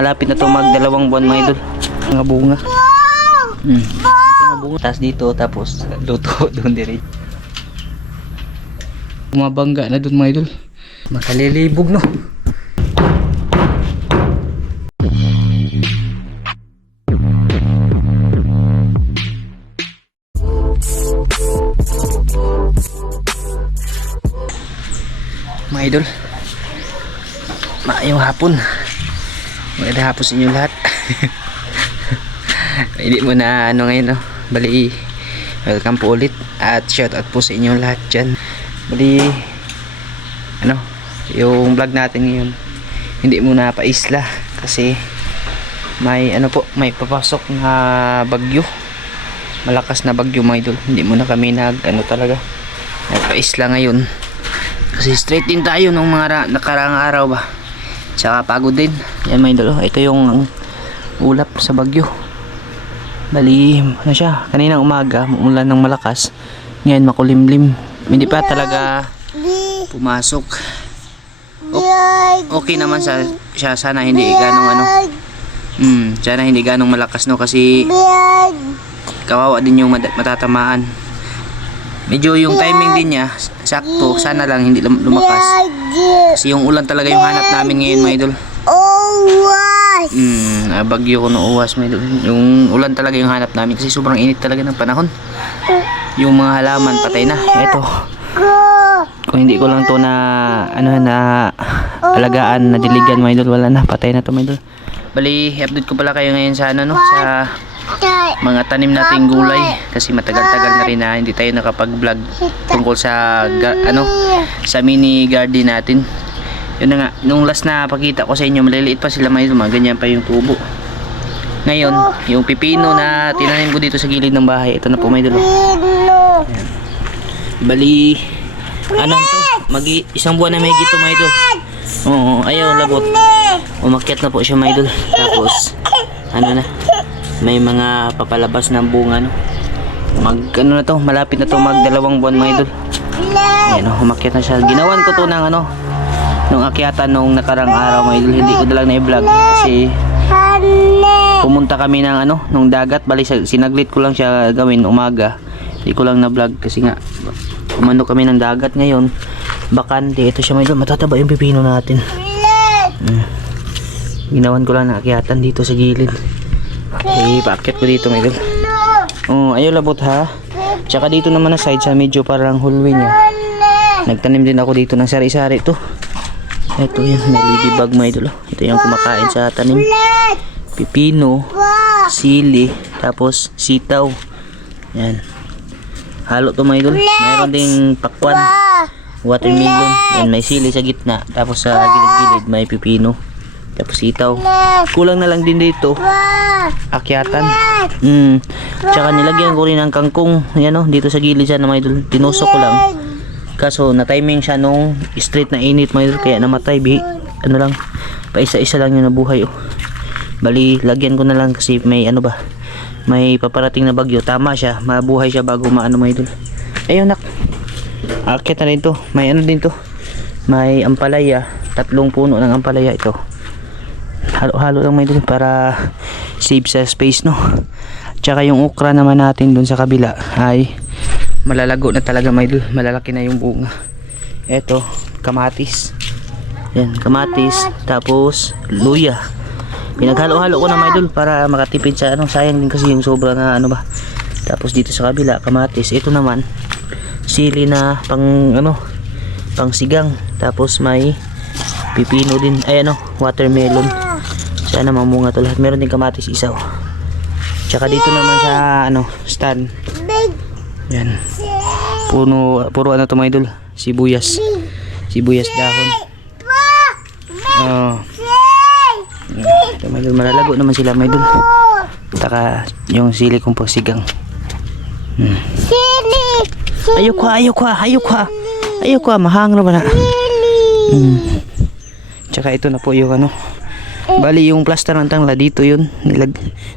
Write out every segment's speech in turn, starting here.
Malapit na to mag 2 buwan mga idol. Mga bunga. Mga bunga. Tapos dito, tapos luto doon dire. Bumabangga na doon mga idol. Makalilibog no. Mga idol, maayong hapon. Magandang hapon sa inyo lahat. Hindi mo na ano ngayon, no? Bali, welcome po ulit at shout out po sa inyo lahat dyan. Bali, ano, yung vlog natin ngayon hindi muna paisla kasi may ano po, may papasok na bagyo, malakas na bagyo mga idol. Hindi muna kami ano talaga nagpaisla ngayon kasi straight din tayo nung mga nakaraang araw ba, tsaka pagod din. Yan mga idol, ito yung ulap sa bagyo. Bali, ano siya, kaninang umaga umulan ng malakas, ngayon makulimlim, hindi pa talaga pumasok. Okay naman siya, sana hindi ganong ano, sana hindi ganong malakas no, kasi kawawa din yung matatamaan. Medyo yung timing din niya sakto, sana lang hindi lumakas kasi yung ulan talaga yung hanap namin ngayon mga idol. Bagyo ko no, uwas mga idol. Yung ulan talaga yung hanap namin kasi sobrang init talaga ng panahon. Yung mga halaman patay na. Eto, kung hindi ko lang to na ano na alagaan, na diligan mga idol, wala na, patay na to mga idol. Bali, update ko pala kayo ngayon sa ano no, sa mga tanim nating gulay kasi matagal-tagal na rin na hindi tayo nakapag-vlog tungkol sa ano, sa mini garden natin. Yun na nga, nung last na pakita ko sa inyo, maliliit pa sila mga ganyan pa yung tubo. Ngayon, yung pipino na tinanim ko dito sa gilid ng bahay, ito na po mga idol. Ayan. Bali, ano to, isang buwan na may gito mga idol. Oo, ayaw, labot. Umakyat na po siya mga idol. Tapos, ano na, may mga papalabas ng bunga no. Ano na to, malapit na to mag 2 buwan mga idol. Ayan o, umakyat na siya. Ginawan ko to ng ano, nung akyatan nung nakarang araw mga idol. Hindi ko dalang na-vlog kasi pumunta kami ng ano, nung dagat. Bali, sinaglit ko lang siya gawin umaga. Hindi ko lang na-vlog kasi nga umano kami ng dagat ngayon. Bakante, ito siya mga idol. Matataba yung pipino natin. Ginawan ko lang ng akyatan dito sa gilid. Okay, paakyat ko dito mga idol. Oh, ayaw labot ha. Tsaka dito naman na side sa medyo parang hallway niya. Nagtanim din ako dito ng sari-sari to. Ito yan, may ladybug mga idol. Ito yung kumakain sa tanim. Pipino, sili, tapos sitaw. Yan. Halo to mga idol. Mayroon ding pakwan, watermelon. Yan, may sili sa gitna. Tapos sa gilid-gilid may pipino. Tapos sitaw. Kulang na lang din dito akyatan. Tsaka nilagyan ko rin ng kangkong. Yan o, dito sa gilid siya na mga idol. Tinusok ko lang. Kaso na timing siya nung straight na init mga idol, kaya namatay. Ano lang, paisa-isa lang yung nabuhay oh. Bali, lagyan ko na lang kasi may ano ba, may paparating na bagyo. Tama siya, mabuhay siya bago maano mga idol. Ayun nak, akyat na rin to. May ano din to, may ampalaya. 3 puno ng ampalaya ito. Halo-halo lang mga idol para save sa space no. Tsaka yung okra naman natin dun sa kabila ay malalago na talaga mga idol, malalaki na yung bunga. Eto, kamatis. Yan, kamatis, tapos luya. Pinaghalo-halo ko na mga idol para makatipid sa ano, sayang din kasi yung sobra na ano ba. Tapos dito sa kabila, kamatis. Ito naman, sili na pang ano, pang sigang. Tapos may pipino din, ay ano, watermelon. Sana mamunga to lahat. Meron din kamatis isaw. Tsaka dito naman sa ano, stand. Yan. Puro ano to mga idol, sibuyas. Sibuyas dahon. Oh. Ito mga idol, malalago naman sila mga idol. Taka yung sili kong pasigang. Ayok ka, mahangro ba na? Tsaka ito na po yung ano, bali yung plaster ng tangla dito yun,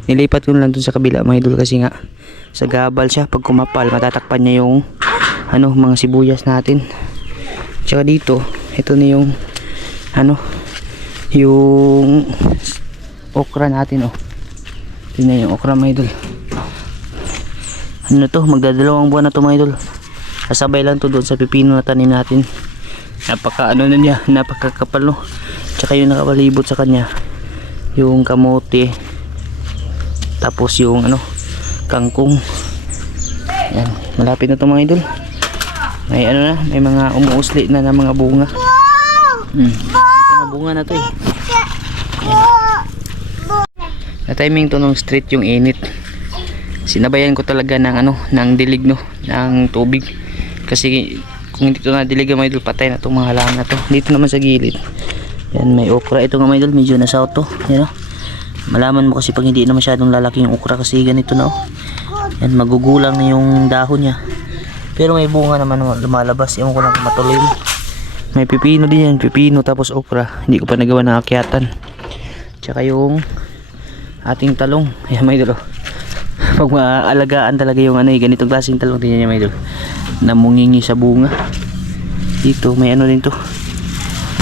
nilipat ko lang dun sa kabila mga idol kasi nga sa gabal siya, pag kumapal matatakpan niya yung ano, mga sibuyas natin. Tsaka dito, ito na yung ano, yung okra natin oh. Tingnan yung okra mga idol. Ano to, magdadalawang buwan na to mga idol. Kasabay lang to doon sa pipino na tanim natin. Napaka ano na niya, napakakapal no. Tsaka yung nakapalibot sa kanya, yung kamote, tapos yung ano, kangkong. Yan, malapit na to mga idol. May ano na, may mga umuusli na ng mga bunga. Mga bunga na to eh. Na timing to nung street yung init. Sinabayan ko talaga ng ano, ng dilig no, ng tubig. Kasi kung hindi to na dilig mga idol, patay na tong mga halaman na to. Dito naman sa gilid. Yan, may okra ito mga idol, medyo nasaw to. Yan oh. Malaman mo kasi pag hindi na masyadong lalaki yung okra kasi ganito na oh. Yan, magugulang na yung dahon niya. Pero may bunga naman lumalabas. Ewan ko lang kung matuloy. May pipino din yan, pipino tapos okra. Hindi ko pa nagawa ng akyatan. Tsaka yung ating talong. Yan mga idol oh. Pag maaalagaan talaga yung ano, ganitong klaseng talong din yan mga idol. Namungingi sa bunga. Dito may ano din to.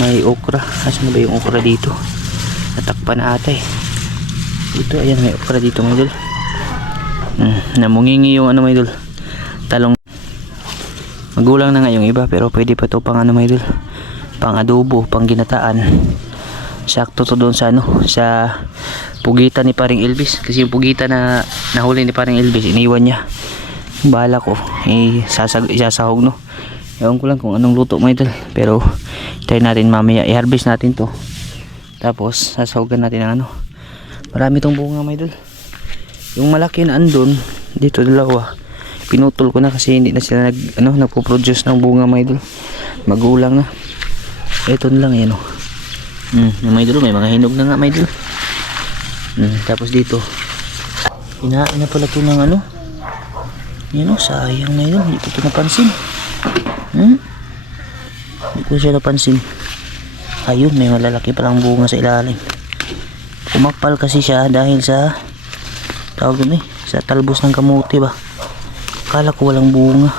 May okra. Asan na ba yung okra dito? Natakpan na ata eh. Dito, ayan, may okra dito mga idol. Namungingi yung ano mga idol, talong. Magulang na nga yung iba, pero pwede pa to pang ano mga idol, pang adobo, pang ginataan. Sakto to doon sa ano, sa pugitan ni paring Elvis. Kasi yung pugitan na nahuli ni paring Elvis, iniwan niya. Bala ko isasahog no. Ewan ko lang kung anong luto mga idol, pero try natin mamaya, i-harvest natin to, tapos sasahogan natin ng ano. Marami tong bunga mga idol. Yung malaki na andun dito, dalawa, pinutol ko na kasi hindi na sila nagpo-produce ng bunga mga idol. Magulang na. Ito na lang yan oh. Yung mga idol, may mga hinog na nga mga idol. Tapos dito inain na pala ito ng ano. Yan oh, sayang na idol, hindi ko ito napansin. Hindi ko siya napansin. Ayun, may malalaki palang bunga sa ilalim. Umakpal kasi siya dahil sa tawag dun sa talbos ng kamote ba. Akala ko walang bunga.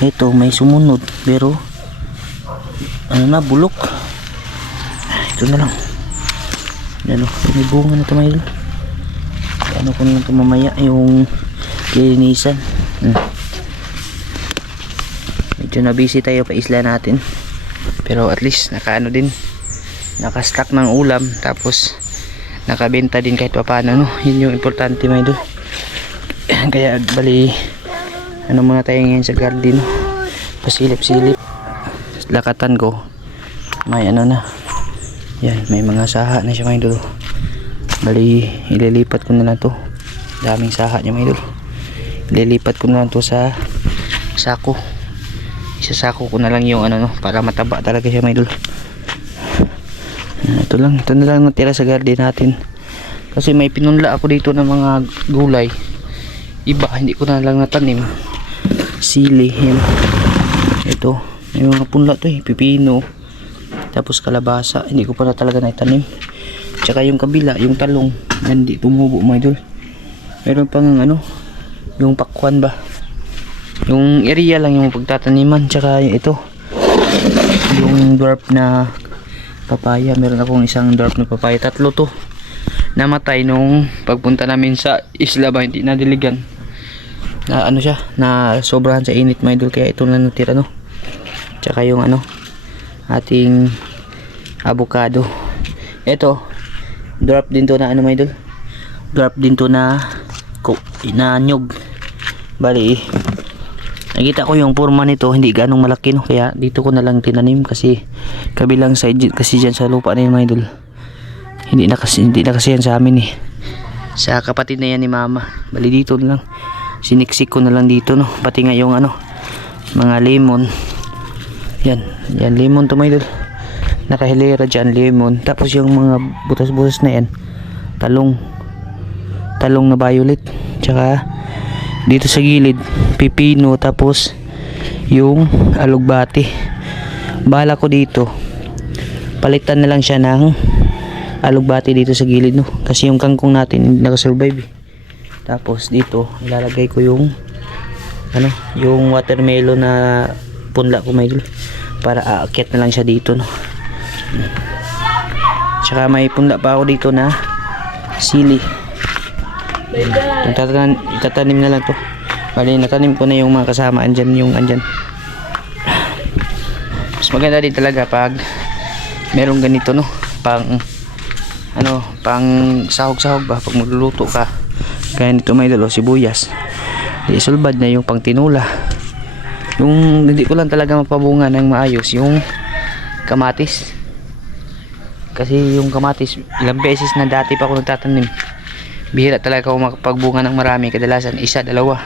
Ito may sumunod pero ano na, bulok. Ito na lang. Ano, may bunga na ito mga idol. Ano ko na ito mamaya yung linisan. Medyo na busy tayo pa isla natin, pero at least nakaano din, naka-stock ng ulam, tapos nakabenta din kahit paano no. Yun yung importante mga idol. Kaya bali ano muna tayo ngayon sa garden, pasilip-silip. Lakatan ko may ano na yan, may mga saha na siya mga idol. Bali ililipat ko na lang to, daming saha niya mga idol. Ililipat ko na lang to sa sako. Isasako ko na lang yung ano no, para mataba talaga siya mga idol. Ito na lang natira sa garden natin. Kasi may pinunla ako dito ng mga gulay. Iba, hindi ko na lang natanim. Sili, yan. Ito, may mga punla to eh, pipino. Tapos kalabasa, hindi ko pa na talaga naitanim. Tsaka yung kabila, yung talong, hindi tumubo mga idol. Meron pang ano, yung pakwan ba. Yung area lang yung pagtataniman. Tsaka ito, yung dwarf na papaya. Meron akong isang dwarf na papaya, 3 to. Namatay nung pagpunta namin sa isla ba, hindi nadiligan. Na ano siya, na sobrahan sa init mga idol, kaya ito na natira no. Tsaka yung ano, ating avocado. Ito, dwarf din to na ano mga idol. Dwarf din to na nyug. Bali, nakita ko yung forma nito hindi ganong malaki no, kaya dito ko na lang tinanim kasi kabilang side kasi dyan sa lupa na yun mga idol. Hindi na kasi yan sa amin eh, sa kapatid na yan ni mama. Bali dito na lang, siniksik ko na lang dito no, pati nga yung ano, mga lemon. Yan lemon to mga idol, nakahilera dyan lemon. Tapos yung mga butas-butas na yan, talong na violet. Tsaka dito sa gilid pipino, tapos yung alugbati. Bala ko dito palitan na lang siya ng alugbati dito sa gilid no, kasi yung kangkong natin hindi nakasurvive eh. Tapos dito ilalagay ko yung ano, yung watermelon na punla ko may para aakyat na lang siya dito no. Tsaka may punla pa ako dito na sili. Itatanim na lang to. Bali, natanim ko na yung mga kasama andyan. Mas maganda din talaga pag merong ganito, no, pang sahog-sahog ba pag magluluto ka. Kaya nito may dalo sibuyas. Di sulbad na yung pang tinula. Yung hindi ko lang talaga mapabunga ng maayos yung kamatis. Kasi yung kamatis, ilang beses na dati pa ako nagtatanim. Bihira talaga ako makapagbunga ng marami. Kadalasan isa, dalawa.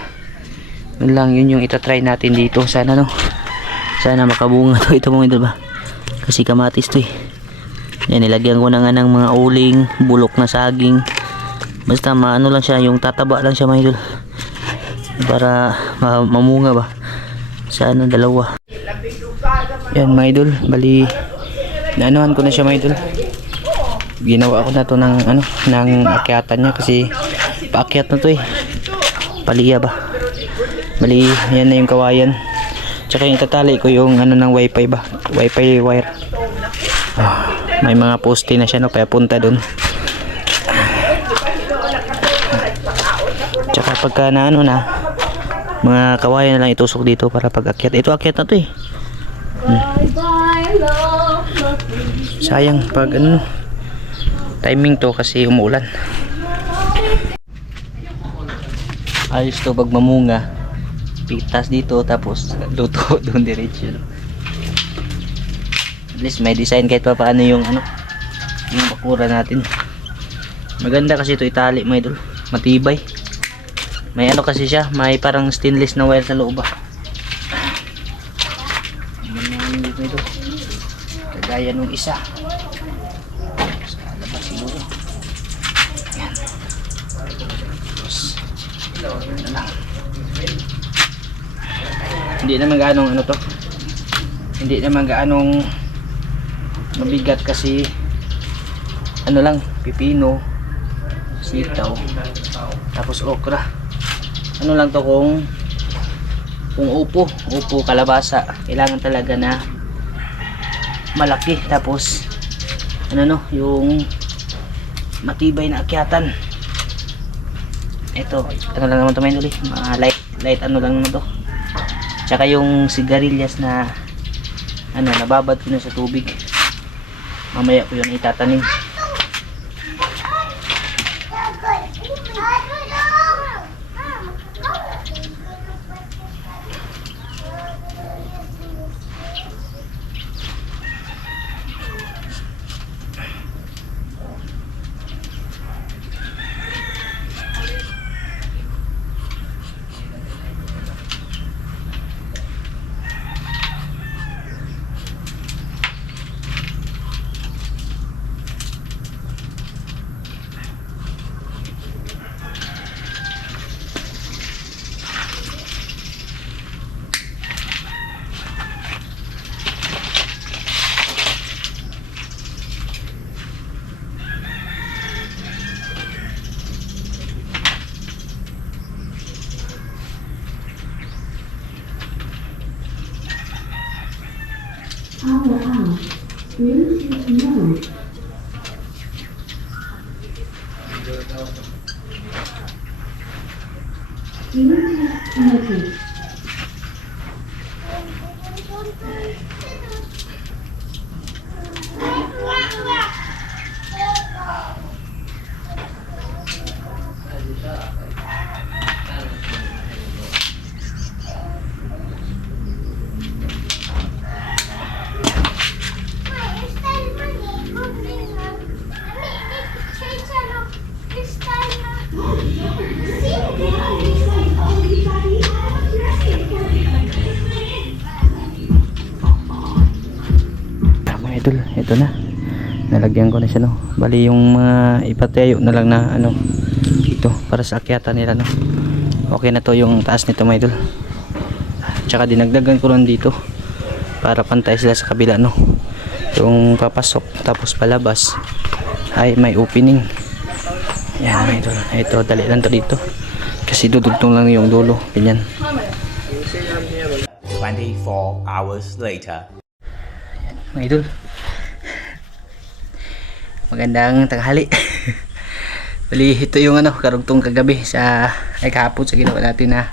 Yun lang, yun yung itatry natin dito. Sana makabunga to. Ito mo ito ba? Kasi kamatis to eh. Yan, nilagyan ko na nga ng mga uling, bulok na saging. Basta maano lang siya, yung tataba lang siya, mga idol. Para mamunga ba. Sana dalawa. Yan, mga idol. Bali, naanuhan ko na siya, mga idol. Ginawa ko na to ng akyatan niya kasi paakyat na to eh. Paliya ba. Bali, yan na yung kawayan. Tsaka yung itatali ko yung ng wifi ba. Wifi wire. May mga poste na siya, no, kaya punta dun. Tsaka pagka na mga kawayan na lang itusok dito para pag akyat. Ito akyat na to eh. Sayang pag timing to kasi umuulan. Ayos to pag mamunga. Pitas dito tapos luto doon diretso. At least may design kahit pa paano yung yung bakura natin. Maganda kasi ito itali, mga idol. Matibay. May kasi siya, may parang stainless na wire sa loob ba. Ganyan dito ito. Kagaya nung isa. Sa labas siguro. Yan. Tapos ito lang. Hindi naman gaanong to. Hindi naman gaanong mabigat kasi lang, pipino, sitaw, tapos okra. Lang to kung upo, kalabasa. Kailangan talaga na malaki tapos yung matibay na akyatan. Ito, lang naman to, may nuli. Light lang naman to. Tsaka yung sigarilyas na nababad ko na sa tubig. Mamaya ko yun itatanim. Ito na, nalagyan ko na siya, no. Bali yung ipatayo na lang na ito para sa akyatan nila, no. Okay na to yung taas nito, mga idol. Tsaka dinagdagan ko lang dito para pantay sila sa kabila, no. Yung papasok tapos palabas ay may opening. Yan, mga idol. Ito, dali lang to dito kasi dudugtong lang yung dulo, ganyan. 24 hours later. Mga idol, magandang tanghali. Bali, ito yung karugtong kagabi ay kahapon sa ginawa natin na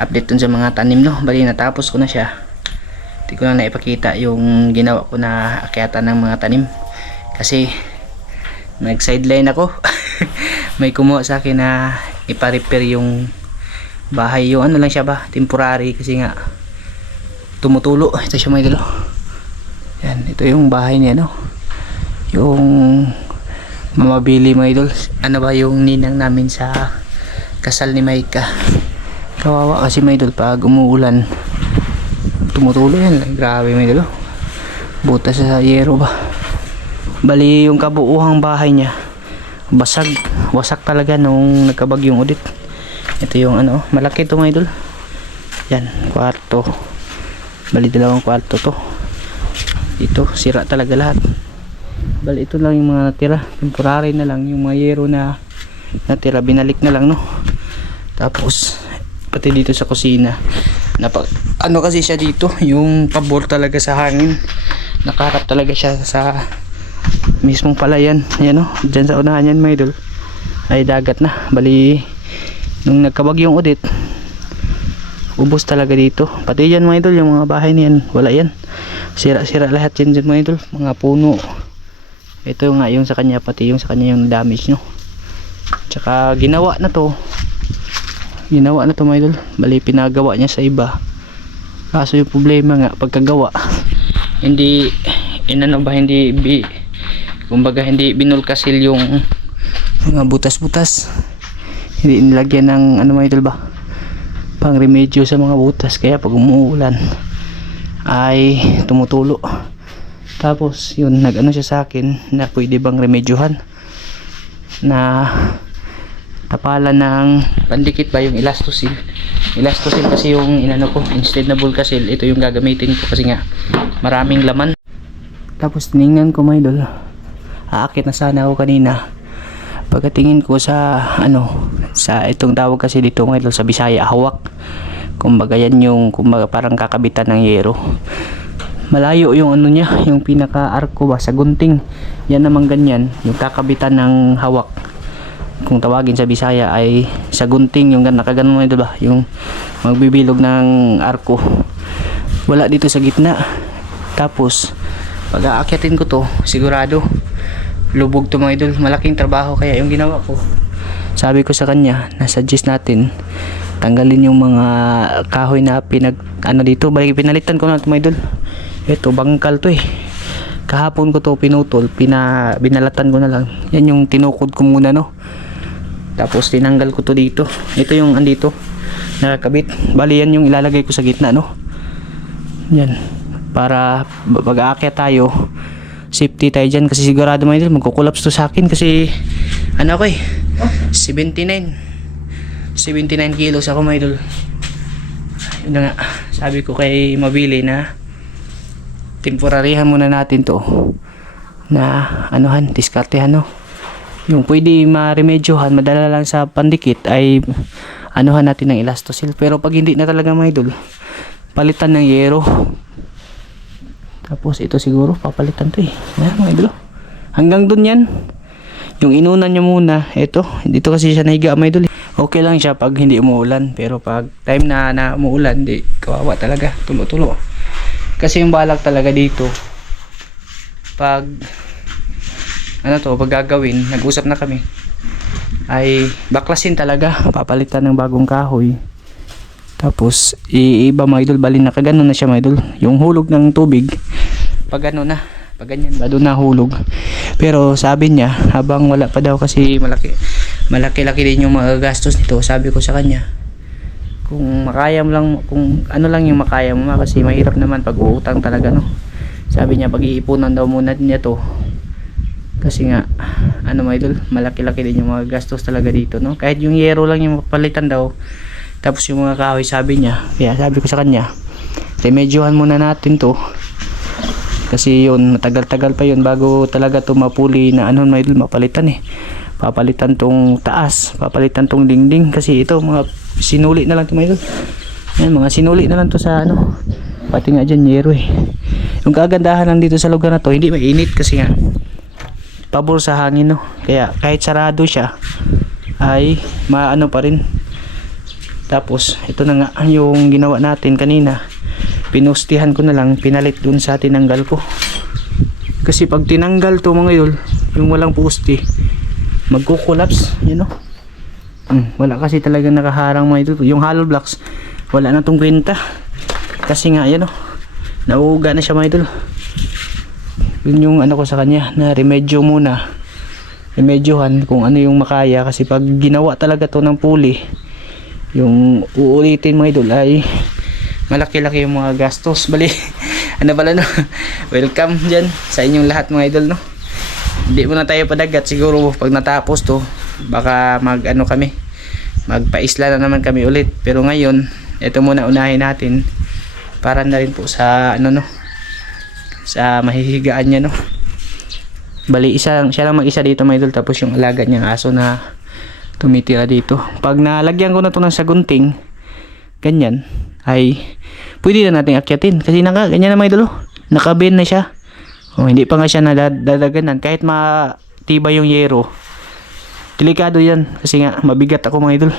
update dun sa mga tanim, no. Bali, natapos ko na siya. Hindi ko lang naipakita yung ginawa ko na akyatan ng mga tanim. Kasi, nag-sideline ako. May kumuha sa akin na ipa-repair yung bahay. Yung lang siya ba, temporary kasi nga tumutulo. Ito siya mga idol. Yan, ito yung bahay niya, no. Yung mamabili mga idol, yung ninang namin sa kasal ni Maika. Kawawa kasi mga idol, pag umuulan tumutulo yan. Grabe mga idol, butas sa yero ba. Bali, yung kabuuhang bahay niya wasak talaga nung nagkabagyong Odette. Ito yung malaki to mga idol. Yan, kwarto. Bali, 2 kwarto to. Ito, sira talaga lahat. Bali, ito lang yung mga natira. Temporary na lang yung mga yero na natira. Binalik na lang, no. Tapos, pati dito sa kusina. Kasi siya dito, yung pabor talaga sa hangin. Nakaharap talaga siya sa mismong palayan. Yan, no. Diyan sa unahan yan, mga idol, ay dagat na. Bali, nung nagkabagyong Odette, ubos talaga dito. Pati yan, mga idol, yung mga bahay niyan, wala yan. Sira-sira lahat yan dyan, mga idol. Mga puno. Ito nga yung sa kanya, pati yung sa kanya yung damage, no. Tsaka ginawa na to mga idol. Bali, pinagawa niya sa iba. Kaso yung problema nga, pagkagawa, hindi binulkasil yung mga butas-butas. Hindi nilagyan ng mga idol ba, pang remedyo sa mga butas. Kaya pag umuulan ay tumutulo. Tapos yun, siya sa akin na pwede bang remedyohan na tapalan ng pandikit ba, yung elastosil kasi yung ko, instead na bulkasil, ito yung gagamitin ko kasi nga maraming laman. Tapos tiningnan ko, mga idol, aakit na sana ako kanina. Pagkatingin ko sa sa itong tawag kasi dito, mga idol, sa Bisaya, hawak. Kumbaga yan yung parang kakabitan ng yero. Malayo yung niya, yung pinaka-arko ba, sa gunting. Yan naman ganyan, yung kakabitan ng hawak. Kung tawagin sa Bisaya ay sa gunting, yung nakaganon mo, diba? Yung magbibilog ng arko. Wala dito sa gitna. Tapos, pag aakyatin ko to, sigurado lubog to, mga idol. Malaking trabaho, kaya yung ginawa ko, sabi ko sa kanya, na-suggest natin tanggalin yung mga kahoy na dito. Balik, pinalitan ko na ito, mga idol. Ito, bangkal to eh. Kahapon ko to pinutol, binalatan ko na lang. Yan yung tinukod ko muna, no. Tapos tinanggal ko to dito. Ito yung andito, nakakabit. Bali, yan yung ilalagay ko sa gitna, no. Yan, para pag aakyat tayo, safety tayo dyan. Kasi sigurado, mga idol, magkukulaps to sa akin. Kasi ako 79 kilos ako, mga idol. Yun na nga, sabi ko kay mabili na temporaryhan muna natin to, na diskartehan, no. Yung pwede ma-remedyohan, madala lang sa pandikit, ay natin ng elastosil. Pero pag hindi na talaga, mga idol, palitan ng yero. Tapos ito siguro papalitan to eh. Yan, mga idol, hanggang dun yan. Yung inunan niya muna, ito dito kasi siya nahiga, mga idol. Okay lang siya pag hindi umuulan, pero pag time na umuulan, di kawawa talaga, tulo-tulo. Kasi yung balak talaga dito, pag pag gagawin, nag-usap na kami, ay baklasin talaga, papalitan ng bagong kahoy. Tapos iba, mga idol, bali nakaganon na siya, mga idol. Yung hulog ng tubig, pag ganyan ba, doon nahulog. Pero sabi niya, habang wala pa daw, kasi malaki din yung mga gastos nito, sabi ko sa kanya, kung makaya mo lang, kung lang yung makaya mo, kasi mahirap naman pag uutang talaga, no. Sabi niya, pag-iipunan daw muna niya to, kasi nga mga idol, malaki-laki din yung mga gastos talaga dito, no. Kahit yung yero lang yung mapalitan daw, tapos yung mga kahoy, sabi niya. Kaya sabi ko sa kanya, remedyohan muna natin to, kasi yun, matagal-tagal pa yun bago talaga to mapuli na mga idol, mapalitan eh. Papalitan tong taas, papalitan tong dingding, kasi ito mga sinuli na lang to, mga idol. Yan, mga sinuli na lang to sa pati nga dyan yero eh. Yung kagandahan lang dito sa lugar na to, hindi mainit kasi nga pabor sa hangin, no. Kaya kahit sarado siya ay maano pa rin. Tapos ito na nga yung ginawa natin kanina. Pinustihan ko na lang, pinalit dun sa tinanggal ko. Kasi pag tinanggal to mga idol, yung walang poste, magko-collapse, you know. Wala kasi talagang nakaharang mga idol. Yung hollow blocks, wala na tong kwenta. Kasi nga, yan o, nauuga na siya mga idol. Yun yung ano ko sa kanya, na remedyo muna. Remedyohan kung ano yung makaya. Kasi pag ginawa talaga to ng puli, yung uulitin mga idol ay malaki-laki yung mga gastos. Bali, ano pala no, welcome dyan sa inyong lahat mga idol, no. Hindi muna tayo padagat, siguro pag natapos to baka mag ano kami, magpaisla na naman kami ulit. Pero ngayon ito muna unahin natin para na rin po sa ano no, sa mahihigaan niya, no. Bali siya lang mag-isa dito mga idol, tapos yung alaga niyang aso na tumitira dito. Pag nalagyan ko na to ng sagunting ganyan ay pwede na natin akyatin kasi ganyan na mga idol, naka-bend na siya. Hindi pa nga siya nadadaganan kahit matibay yung yero. Delikado yan kasi nga mabigat ako mga idol.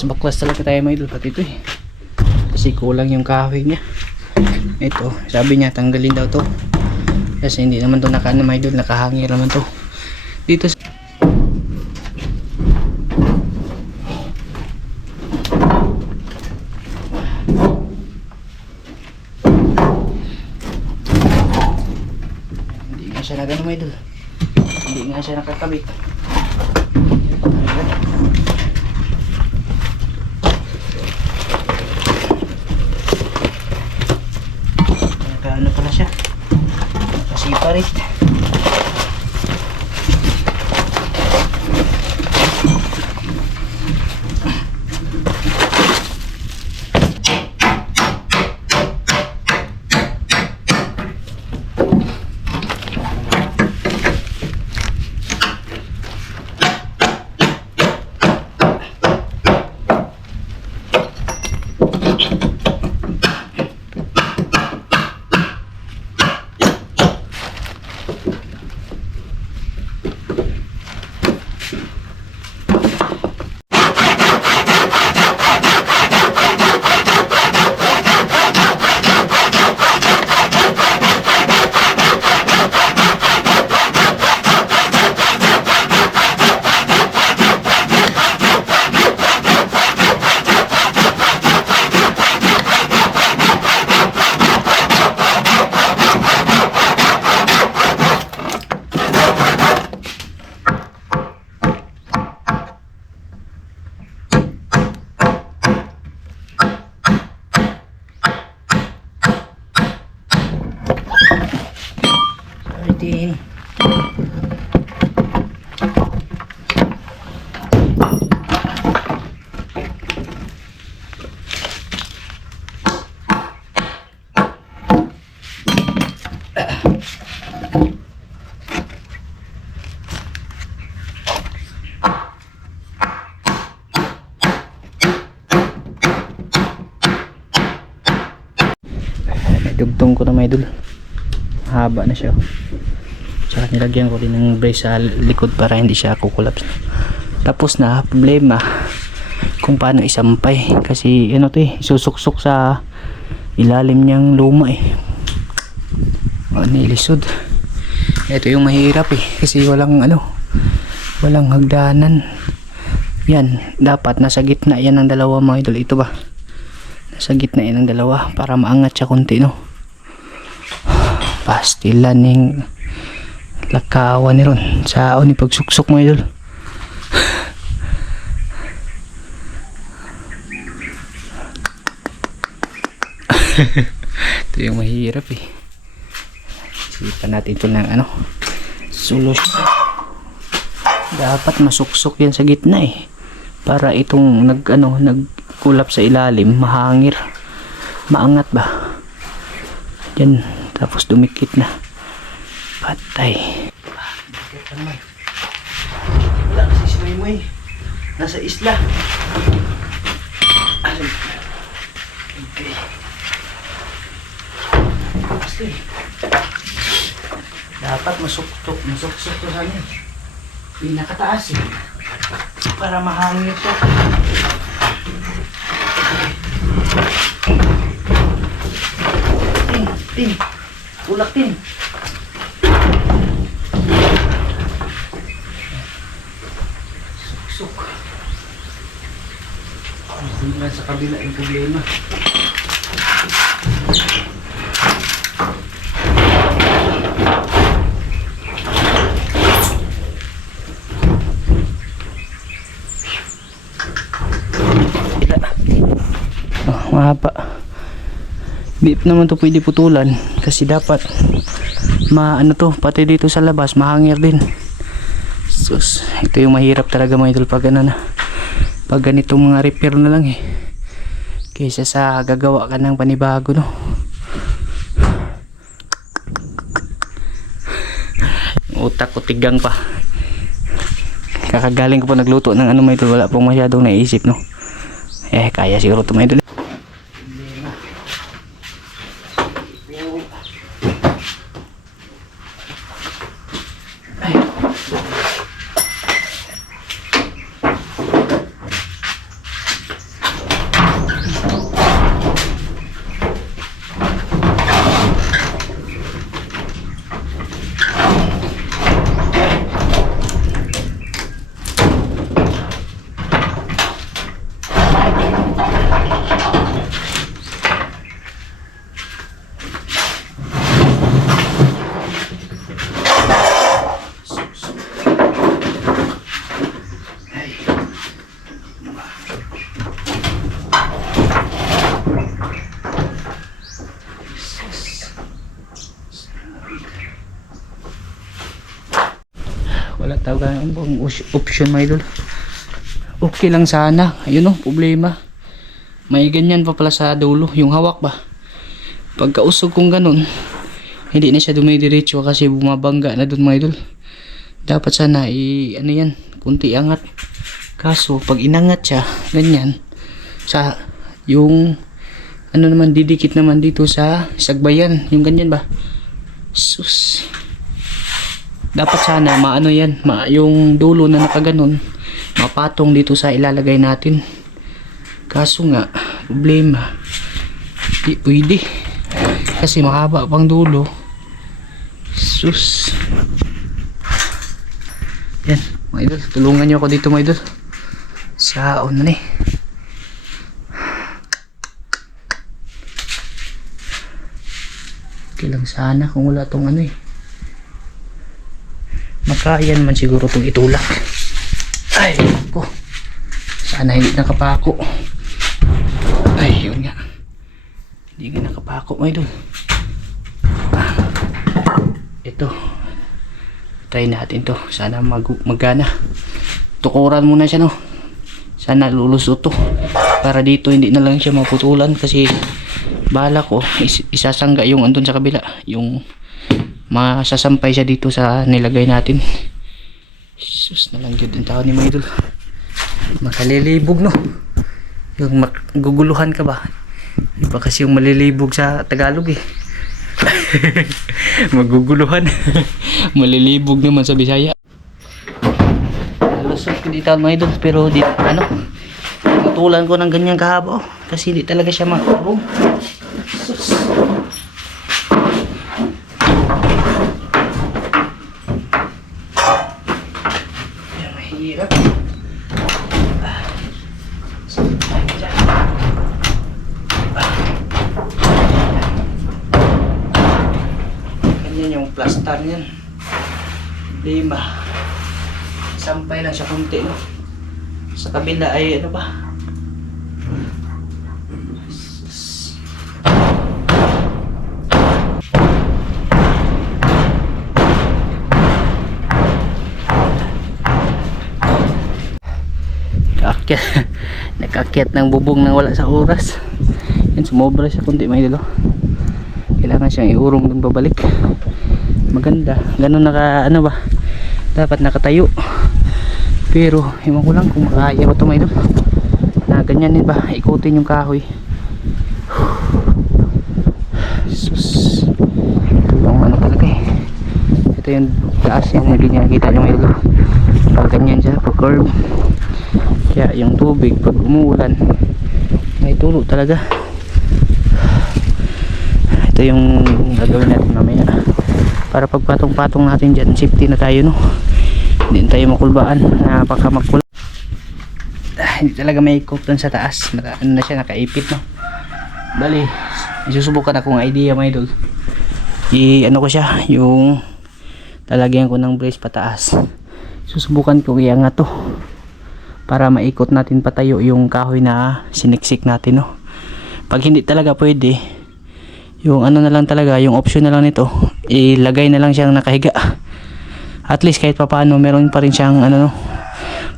Baklas talaga tayo mga idol pati ito eh. Kasi kulang yung kahoy niya. Ito, sabi niya tanggalin daw to. Kasi hindi naman to nakaano mga idol, nakahangir naman to. Dito hindi nga siya nagano mga idol. Hindi nga siya nakakabit. Ano pala siya? Separate. Din. Dugtong ko na may idol. Haba na siya. Tsaka nilagyan ko din ng brace sa likod para hindi siya kukulapse. Tapos na problema kung paano isampay kasi ano to eh, susuksok sa ilalim niyang luma eh. Nilisod. Ito yung mahirap eh kasi walang walang hagdanan. Yan, dapat nasa gitna yan ng dalawa mga idol. Ito ba? Nasa gitna yan ng dalawa para maangat siya konti, no. Pastilan ng lakawan ni ron sa ni pagsuksok mga idol. Ito yung mahirap eh. Isipan natin ito ng solusyon. Dapat masuksok yan sa gitna eh para itong nagkulap sa ilalim mahangir, maangat ba yan, tapos dumikit na patay. pa naman. Wala kasi si Maymoy. Nasa isla. Ayun. Okay. Basta eh. Dapat masuktok to sa amin. Pinakataas eh. Para mahangin siya. Tin. Tulak tin. Suk. Hindi na sa kabila yung problema. Mahaba. Beep naman to pwede putulan kasi dapat ano to, pati dito sa labas mahangir din. Sus, ito yung mahirap talaga mga idol pag ano na. Pag ganitong mga repair na lang eh. Kaysa sa gagawa ka ng panibago no. Utak ko tigang pa. Kakagaling ko pa nagluto ng ano mga idol, wala pong masyadong naisip no. Kaya siguro to mga idol. Wala talaga ang option mga idol. Okay lang sana. Ayun o, problema. May ganyan pa pala sa dulo. Yung hawak ba? Pagkausog kong ganun, hindi na siya dumidiretso kasi bumabangga na dun mga idol. Dapat sana ano yan, kunti angat. Kaso pag inangat siya, ganyan. Sa yung ano naman, didikit naman dito sa sagbayan. Yung ganyan ba? Sus. Dapat sana maano yan, yung dulo na nakaganon mapatong dito sa ilalagay natin. Kaso nga problema, di pwede kasi mahaba pang dulo. Sus. Yan mga idol, tulungan nyo ako dito mga idol. Saon na eh. Okay lang sana kung wala tong ano eh. Makaya naman siguro itong itulak. Ay, ko. Sana hindi nakapako. Ay, yun nga. Hindi nga nakapako, mga idol. Ito. Try natin to. Sana magana. Tukuran muna siya, no. Sana lulusot to. Para dito hindi na lang siya maputulan. Kasi bala ko, isasangga yung andun sa kabila. Yung masasampay siya dito sa nilagay natin. Sus na lang yun ang tao ni mga idol. Makalilibog no. Yung guguluhan ka ba? Iba kasi yung malilibog sa Tagalog eh. Maguguluhan. Malilibog naman sa Bisaya. Lusot ko dito mga idol, pero di ano, matulan ko ng ganyan kahaba oh, kasi di talaga siya makurong. Sus. Ganyan yung plaster niyan. Lima. Sampay lang siya kunti no. Sa kabila ay ano ba? Nakakyat ng bubong nang wala sa oras. Yan, sumobra siya kunti mga idol. Kailangan siyang iurong dun babalik. Maganda. Ganun naka ano ba? dapat nakatayo. Pero ewan ko lang kung makaya ko ito mga idol na ganyan din ba ikutin yung kahoy. Sus, yung ano talaga eh. Ito yung taas yan, ganyan kita nyo mga idol. Pag ganyan siya, pag curve, kaya yung tubig pag umuulan may tulo talaga. Ito yung gagawin natin mamaya para pag patong-patong natin dyan, safety na tayo, no? Hindi tayo makulbaan na baka magkula. Hindi talaga may ikot dun sa taas. Ano na siya, nakaipit, no? Bali, isusubukan akong idea mga idol. Ano ko siya, yung lalagyan ko ng brace pataas. Susubukan ko iangat to para maikot natin patayo yung kahoy na siniksik natin, no? Pag hindi talaga pwede, yung ano na lang talaga, yung option na lang nito, ilagay na lang siyang nakahiga. At least kahit papaano meron pa rin siyang ano, no,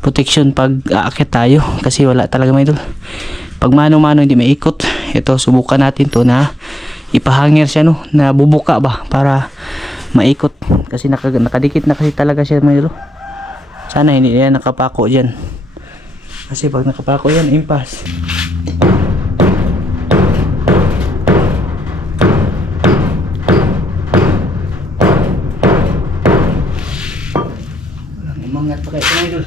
protection pag aakyat tayo, kasi wala talaga mga idol. Pag mano-mano hindi maikot, ito subukan natin to na ipahangir siya, no, na bubuka ba para maikot, kasi nakadikit na kasi talaga siya mga idol. Sana hindi yan nakapako dyan, kasi pag nakapako yan, impasse. Umangat pa kayo mga idol.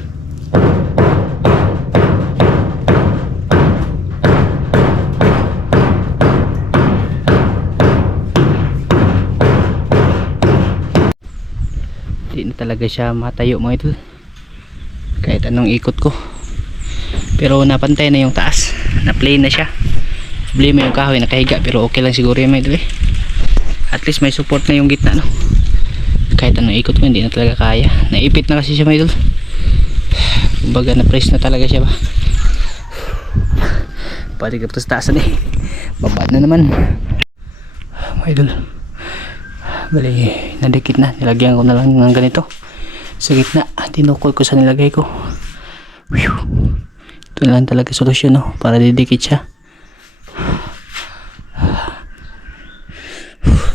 Hindi na talaga siya matayo mga idol, kahit anong ikot ko. Pero napantay na yung taas, na plain na siya. Problema yung kahoy nakahiga, pero okay lang siguro yung mga idol eh. At least may support na yung gitna, no? Kahit anong ikot ko hindi na talaga kaya, naipit na kasi siya mga idol. Kumbaga na press na talaga siya ba. Pwede ka sa taasan eh, baba na naman mga idol. Bali, nadikit na, nilagyan ko na lang ng ganito sa gitna, tinukol ko sa nilagay ko. Ito na lang talaga solusyon, no, para didikit siya.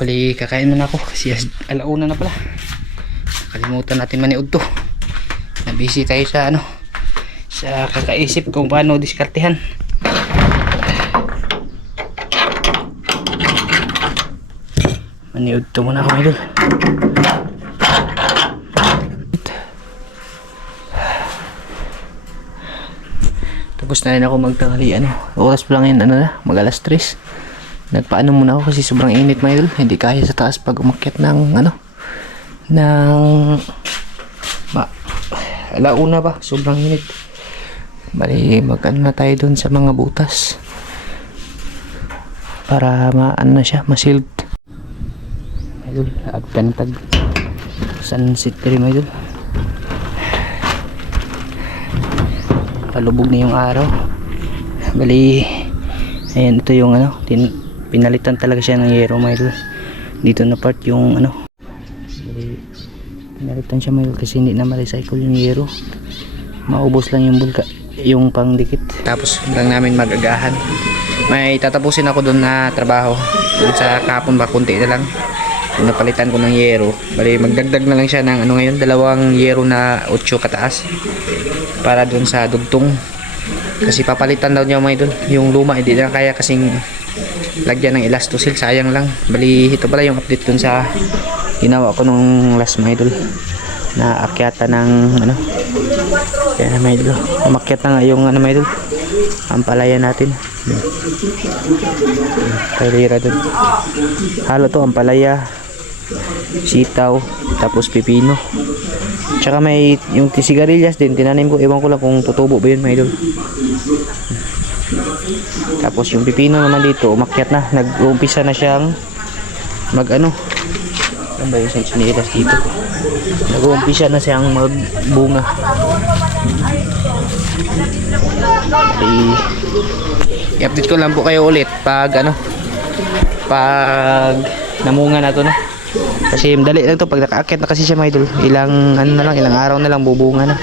Bali, kakain muna ako kasi alauna na pala. Kalimutan natin maniud to, na busy tayo sa ano, sa kakaisip kung paano diskartehan. Maniud to muna ako idol. Tapos na rin ako magtanghali, ano, oras pa lang yan, ano na, mag alas 3. Nagpaano muna ako kasi sobrang init mga idol, hindi kaya sa taas pag umakyat ng ano, ng alauna ba, sobrang init. Bali, mag-ano na tayo dun sa mga butas para maano na siya, masild. Idol, agtantag sunset rin mga idol, palubog na yung araw. Bali, ayan, ito yung ano, pinalitan talaga siya ng yero mga idol. Dito na part yung ano, bali, pinalitan siya mga idol kasi hindi na ma-recycle yung yero, maubos lang yung bulka, yung pangdikit. Tapos lang namin magagahan, may tatapusin ako doon na trabaho doon sa kapon ba, kunti na lang yung napalitan ko ng yero. Bali, magdagdag na lang siya ng ano ngayon, 2 yero na 8 kataas para doon sa dugtong, kasi papalitan daw niya mga idol yung luma, hindi na kaya kasing lagyan ng elastosil, sayang lang. Bali, ito pala yung update dun sa ginawa ko nung last mga idol, na akyata ng ano, kaya na mga idol, umakyat na nga yung ano mga idol, ang palaya natin. Palira dun, halo to, ang palaya, sitaw, tapos pipino, tsaka may yung sigarilyas din tinanim ko, ewan ko lang kung tutubo ba yun mga idol. Tapos yung pipino naman dito, umakyat na, nag-uumpisa na siyang mag ano, ano ba yung sinilas dito, nag-uumpisa na siyang magbunga. I-update ko lang po kayo ulit pag ano, pag namunga na to, no? Kasi dali lang to, pag nakaakyat na kasi siya mga idol, ilang ano na lang, ilang araw na lang bubunga na.